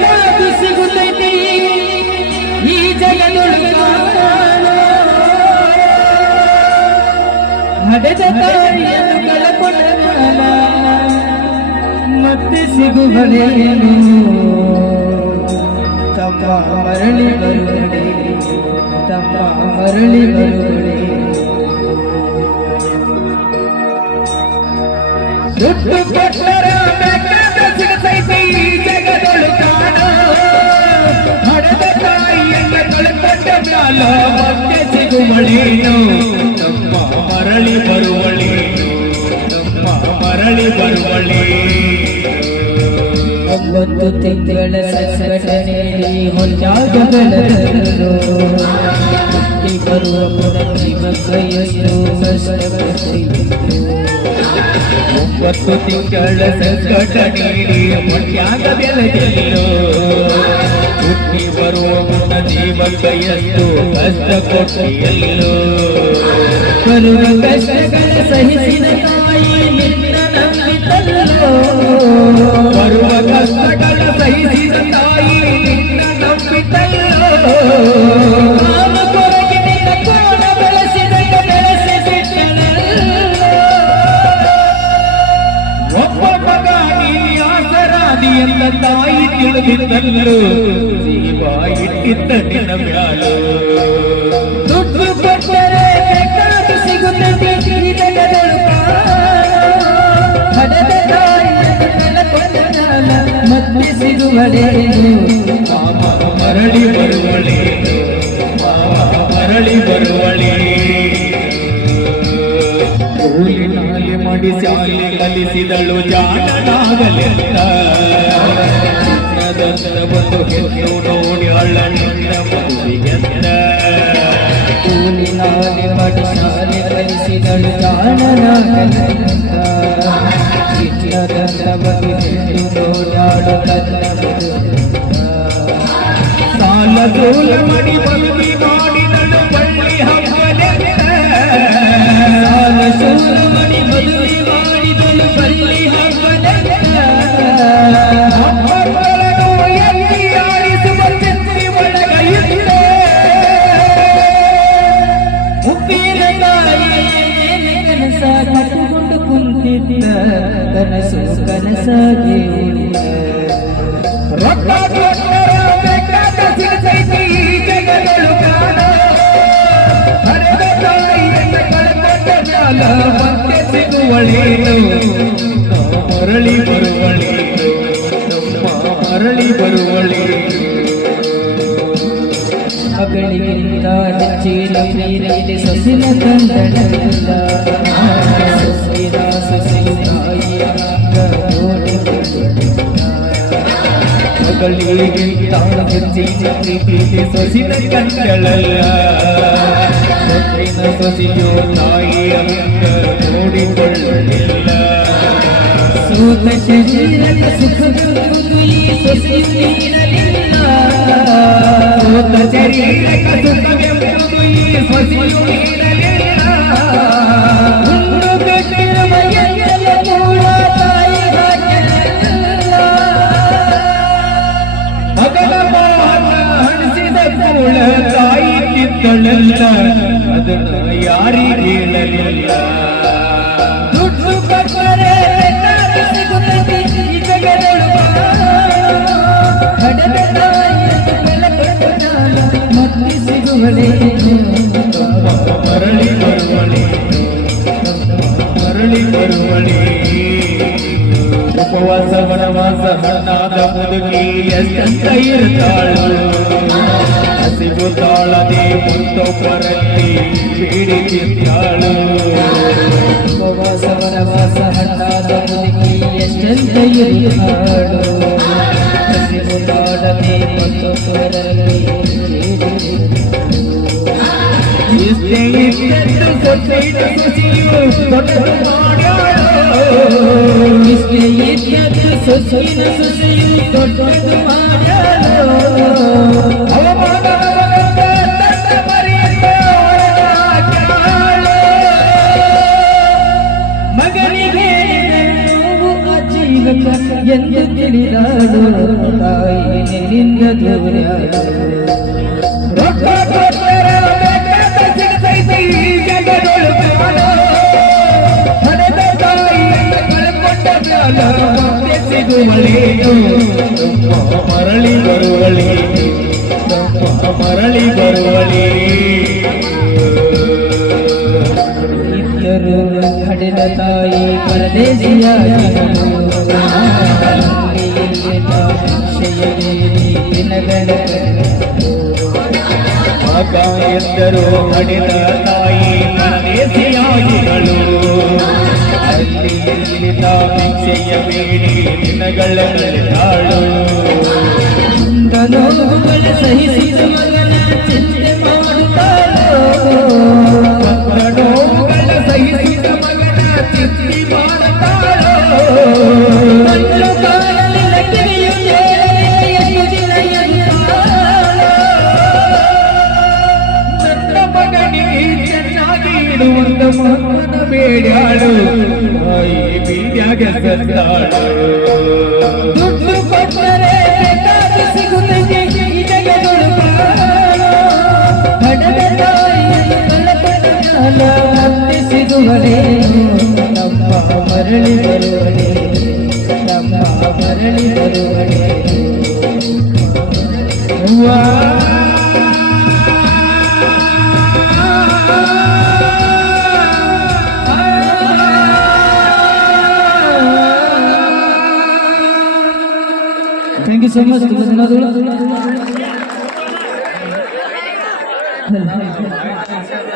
ಬೇಕಾದು ಸಿಗುತ್ತೈತಿ? ಈ ಜಗದೊಳಗ ಹಡೆದ ಮತ್ತೆ ಸಿಗುವಳೇನು ತಮ್ಮ ಮರಳಿ ಬರುವಡೆ, ತಮ್ಮ ಮರಳಿ ಬರುವಡೆ. ದುಡ್ಡು ಕೊಟ್ಟರ ಮತ್ತೆ ಸಿಗುವಳೇನು? ನಮ್ಮ ಮರಳಿ ಬರುವಳೇನು? ನಮ್ಮ ಮರಳಿ ಬರುವಳೇನು? ಒಂಬತ್ತು ತಿಂಗಳ ಸಂಘಟನೆಯಲ್ಲಿ ಹೊಂದಾಗ ಬೆಳೆದರು ಹುಟ್ಟಿ ಬರುವ ಪುನಃ ಮಕ್ಕಳೆಷ್ಟು ಕಷ್ಟಪಟ್ಟಿದ್ದು ಒಂಬತ್ತು ತಿಂಗಳ ಸಂಘಟನೆಯಲ್ಲಿ ಬೆಳೆದಿಲ್ಲೋ ಹುಟ್ಟಿ ಬರುವ ಮುನ್ನ ಜೀವಕ್ಕೆ ಎಷ್ಟು ಕಷ್ಟ ಕೊಟ್ಟಿಯಲ್ಲೋ ಬರುವ ಕಷ್ಟಗಳ ಸಹಿಸಿನ ತಾಯಿ ನಿನ್ನ ನಂಬಿತಲ್ಲೋ ಬರುವ ಕಷ್ಟಗಳ ಸಹಿಸಿದ ತಾಯಿ ನಿನ್ನ ನಂಬಿತಲ್ಲೋ ತಿಳಿದಿದ್ದಲ್ಲೋ ಜೀವ ಇಟ್ಟಿದ್ದ ನಿನ್ನ ಮ್ಯಾಲೋ ದುಡ್ಡು ಕೊಟ್ಟರೆ ಬೇಕಾದ ಸಿಗುತ್ತದೆ ತಾಯಿಯನ್ನು ಕಳಕೊಂಡ ಕಾಲ ಮತ್ತೆ ಸಿಗುವಳೇನು ಮಾಮ ಮರಳಿ ಬರುವಳೆ ಮಾಮ ಮರಳಿ ಬರುವಳೆ. ಕೂಲಿನಾಲಿ ಮಾಡಿ ಶಾಲೆ ಕಲಿಸಿದಳು ಜಾಣನಾಗಲೆಂದ ಚಿನ್ನದಂತ ಒಂದು ಹೆಣ್ಣು ನೋಡಿ ಅಳ್ಳನಿಂದ ಮಗುವಿಗೆಂದ ಕೂಲಿನಾಲಿ ಮಾಡಿ ಶಾಲೆ ಕಲಿಸಿದಳು ಜಾಣನಾಗಲೆಂದ ಚಿನ್ನದಂತ ಬಗೆಯನ್ನು ನೋಡಾಡು ಕನ್ನಡ ಸಾಲ ಸೋಲ ಮಾಡಿ ಬದುಕಿ ತಾಯಿಯನ್ನ ಕನಸು ಕನಸಾಗಿ ಮತ್ತೆ ಸಿಗುವಳೇನು ಮರಳಿ ಬರುವಳಿ ಮರಳಿ ಬರುವಳಿ ಮಗಳಿಗಿಂತ ಹೆಚ್ಚಿನ ನೀರಿಗೆ ಸೊಸಿನ ಕಂದಳಲ್ಲ ಮಗಳಿಗಿಂತ ಹೆಚ್ಚಿನ ಪ್ರೀತಿಗೆ ಸೊಸಿನ ಕಂಡಳಲ್ಲ ಸೊಸಿನ ಸೊಸಿಯು ತಾಯಿಯ ನೋಡಿಕೊಳ್ಳಲಿಲ್ಲ. ಸೂತ ಶರೀರದ ಸುಖದ ಈ ಸೊಸೆಯು ನೀಡಲಿಲ್ಲ. ಸೋತ ಶರೀರಕ್ಕೆ ಅದನ್ನ ಯಾರಿಗೆ ಹೇಳಲಿಲ್ಲ ದುಡ್ಡು ಕೊಟ್ಟರೆ ಬೇಕಾದ ಸಿಗುತ್ತದೆ ಈ ಜಗದೊಳು ಹಡೆದ ತಾಯಿಯನ್ನು ಕಳಕೊಂಡ ಕಾಲ ಮತ್ತೆ ಸಿಗುವಳೇನು ಮರಳಿ ಬರುವಳಿ ಮರಳಿ ಬರುವಳಿ ಉಪವಾಸ ವನವಾಸ ಮಣ್ಣಾದ ಮುದುಕಿ ಎಷ್ಟಂತ ಇರ್ತಾಳು ಹಸಿವು ತಾಳದೆ ಮುತ್ತೊಬ್ಬರಲ್ಲಿ ಬೇಡಿಕಿದ್ದಾಳು ಉಪವಾಸ ವನವಾಸ ಹಣ್ಣಾದ ಮುದುಕಿ ಎಷ್ಟೆಂತ ಇರುತ್ತಾಳು ದೊಡ್ಡದು ಮಾಡ್ಯಾಳು ಇಷ್ಟೇ ಇದ್ಯದು ಸೊಸೆಯಿನ ಸೊಸೆಯು ದೊಡ್ಡದು ಮಾಡಲು ಕಳ್ಕೊಂಡ ಮ್ಯಾಲ ತಾಯಿ ನಿನ್ನ ಮರಳಿ ಬರುವಳಿ. ಮರಳಿ ಬರುವಳಿ. ಇದ್ದರು ಹಡೆದ ತಾಯಿ ಪರದೇಶಿಯಾಗಿಗಳು ದಿನಗಳ ಆಗ ಎಂದರು ಹಡೆದ ತಾಯಿ ಪರದೇಶಿಯಾಗಿಗಳು ಅಲ್ಲಿ ಇಲ್ಲಿದ ಭಿಕ್ಷೆಯ ಬೇಡಿ ದಿನಗಳ ಕಳೆದಾಳು ನೋವುಗಳ ಬೇಡ್ಯಾಳು ತಾಯಿ ಬೀದ್ಯಾಗ ಸತ್ತಾಳು ನಮ್ಮ ಮರಳಿ ಬರುವಳೆ ನಮ್ಮ ಮರಳಿ ಬರುವಳೆ thank you so much. Congratulations.